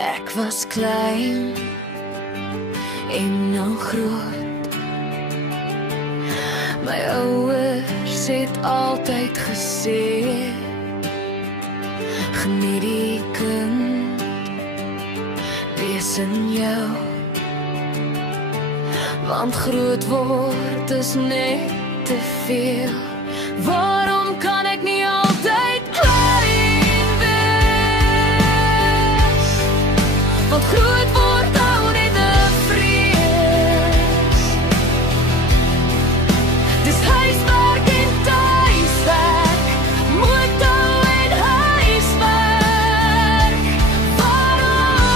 Ek was klein en nou groot. My ouers het altyd gesê, geniet die kind, wees in jou. Want groot word is net te veel. Waarom kan ek nie altyd klein wees? Want groot word hou net 'n vrees. Dis huiswerk en tuiswerk, motor en huiswerk. Waarom?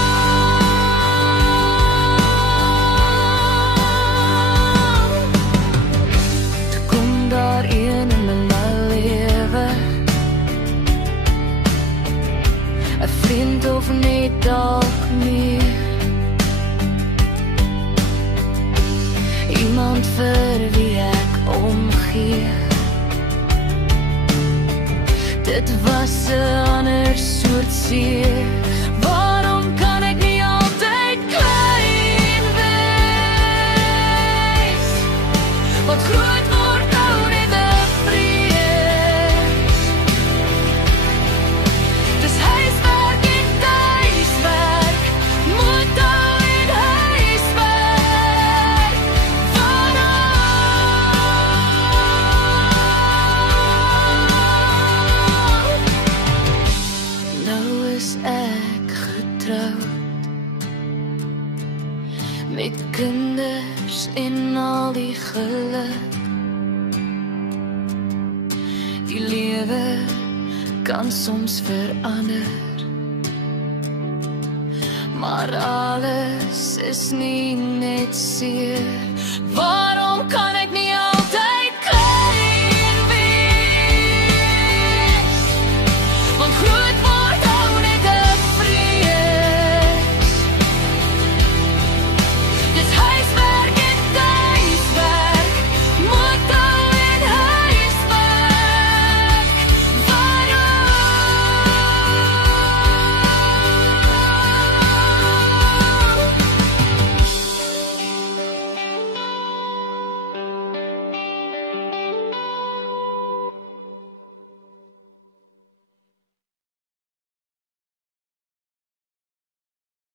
Toe kom daar een in my lewe, 'n vriend of net dalk meer. Iemand vir wie ek omgee. Dit was 'n ander soort seer. Waarom kan ek nie altyd klein wees? Want groot word nou net 'n vrees. Dis huiswerk en tuiswerk, motor en huiswerk. Waarom? Nou is ek getroud, met kinders en al die geluk. Die lewe kan soms verander, maar alles is nie net seer. Waarom kan ek nie